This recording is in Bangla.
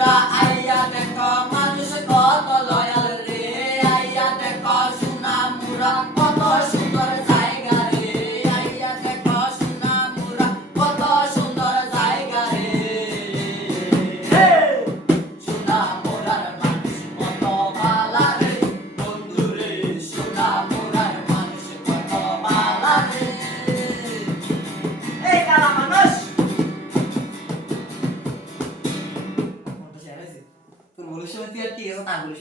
মুরা আইয়া দেখো মানুষ কত লয়াল রে আইয়া দেখো সোনা মুরা কত সুন্দর জায়গা রে আইয়া দেখো সোনা মুরা কত সুন্দর জায়গা রে সোনা মুরার মানুষ কত ভালা রে বন্ধু রে সোনা মুরার মানুষ কত ভালা রে এই কালা মানুষ তোর বলিস কি আছে তা বলিস